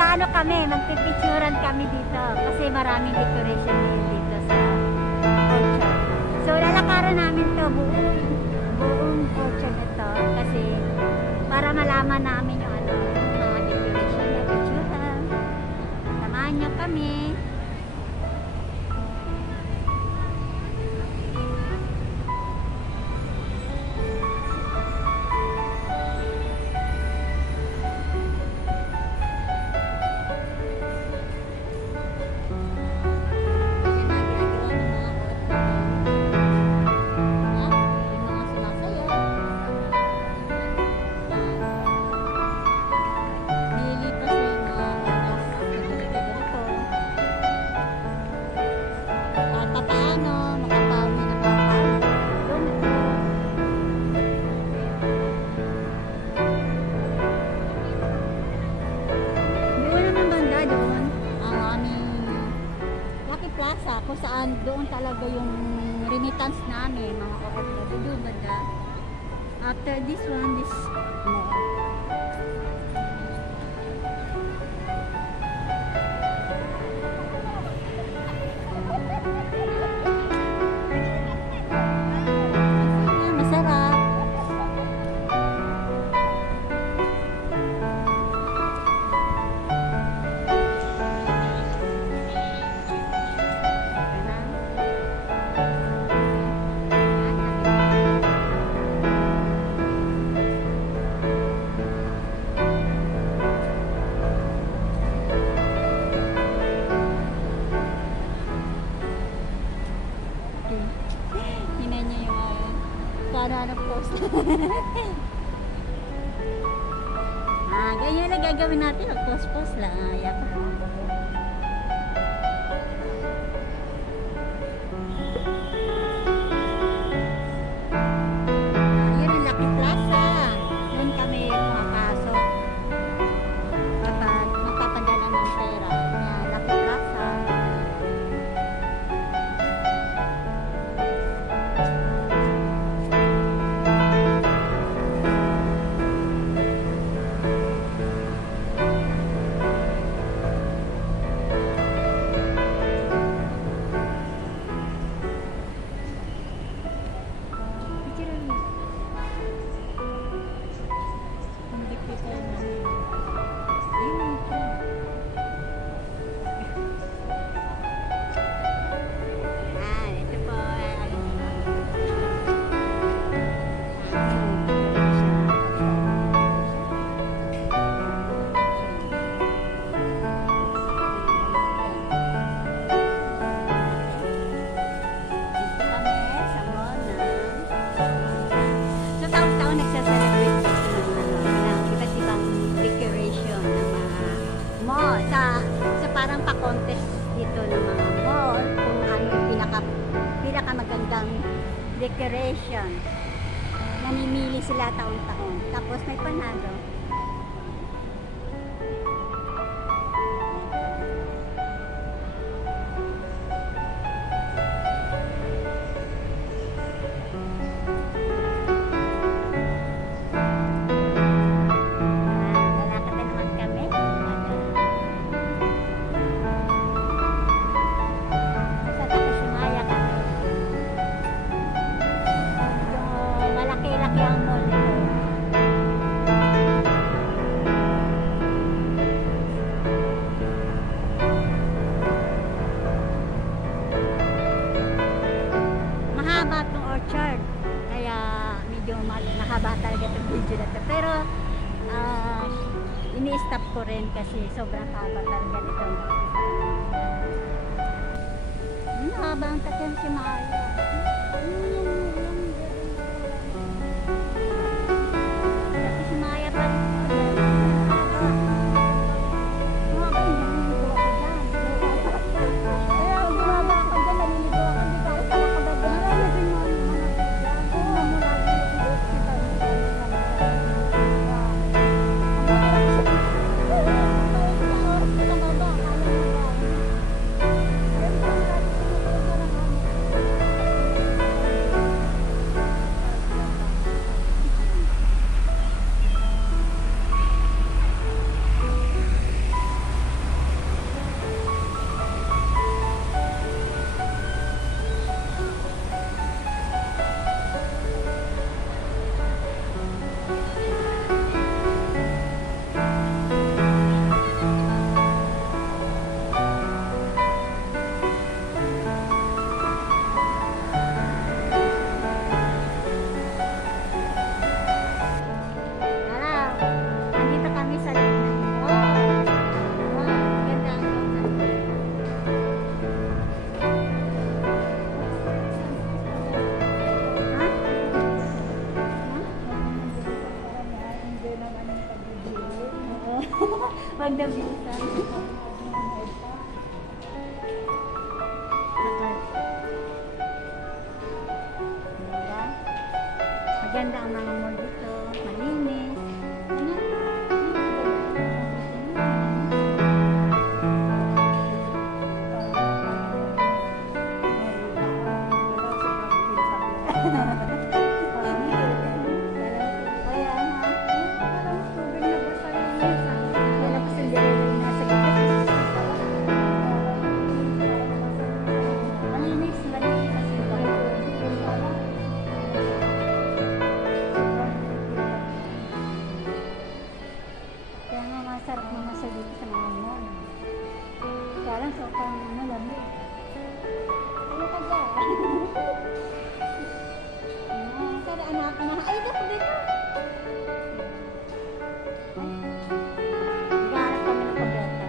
mag-ano kami, magpipicturan kami dito kasi maraming decoration din dito sa orchard. So lalakaran namin to buong orchard nito kasi para malaman namin yung ano, yung mga decoration na picturan. Samahan niyo kami. Kung saan doon talaga yung remittance namin, mga OFW doon banda. After this one, this masarap. Hinan niya yung para post. Ganyan lang gagawin natin. Post lang. Ayan. Yan ang Lucky Plaza. Doon kami pumapasok kapag magpapadala ng pera. Lucky Plaza. Parang pa-contest dito ng mga mall kung ano yung pinakamagandang decoration. Namimili sila taon-taon. Tapos may panalo. Mahaba itong orchard, kaya medyo mahaba talaga itong video na ito. Pero ini-stop ko rin kasi sobrang haba talaga nito. Haba ang takyan si Maya. Si Maya pa rin. mabilisan. Diba? Maganda ang mga mall dito. Malinis. Sarap naman sa dito sa mga mall. Kaya lang sobrang lamig. Ano ka ba? Sana anak na. Ay, dito dito. Naghahanap kami ng pagkata.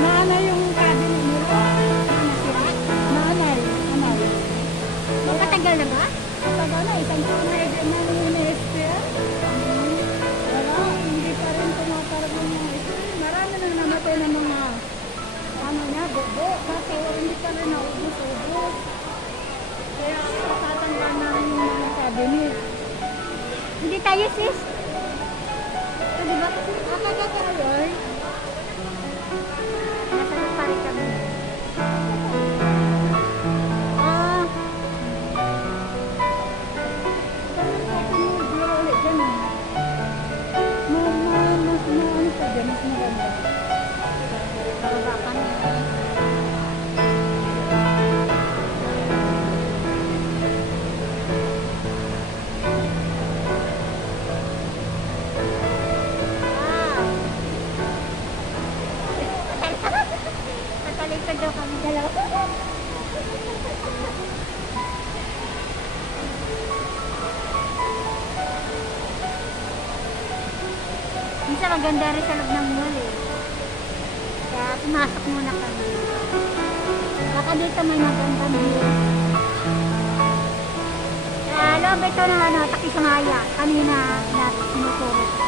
Naana yung cabinet nila. Nasira? Naanay. Matagal na ba? Tagal na, isang taon na in-expire. Wala, hindi pa rin tumatarap ng mga expire. Marami nang namatay ng mga ano niya, bubo. Kaso hindi pa rin naubos-ubos. Kaya tatandaan namin yung mga cabinet. Hindi tayo sis. So, di ba kasi nakakatawa? Nasa pari kami. Ah, Parang sabi mo, biro ulit dyan eh. Mas ano pa dyan, mas maganda. bababa kami. Natalikod daw kami dalawa. Minsan maganda rin sa loob ng mall eh. Kaya pumasok muna kami. Baka dito may magandang view. Kaya loob ito ng ano, Takisumaya. Kanina na tinuturo ko.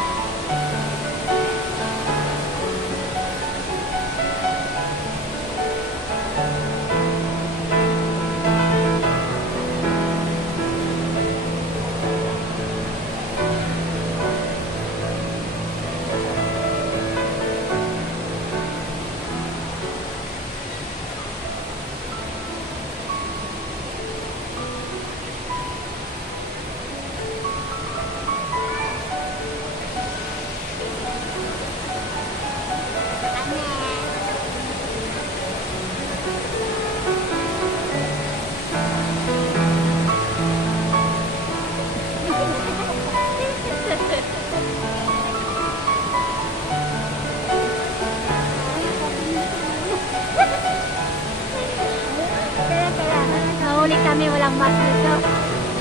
Nahuli kami, walang mask dito.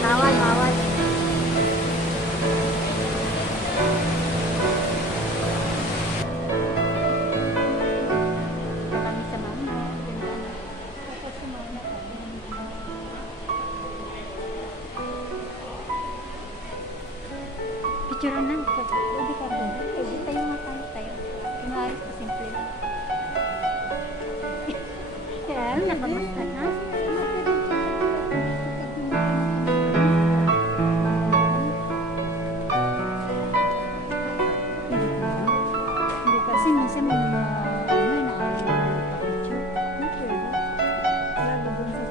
Bawal, bawal. Kami sa mama. Tapos sumama kami. Picturean na. Pwede ka doon. Pwede tayo nga tayo. Kunwari pa simple lang. Kaya nakabasta na. Hindi kasi minsan may mga ano na picture. Picture ba? Lalo dun sa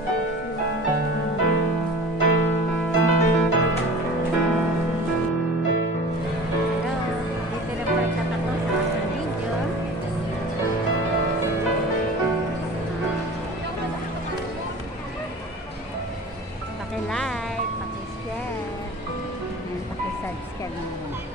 Dito na pa ikatato sa aking video. Paki-like, paki-share, and paki-subscribe naman.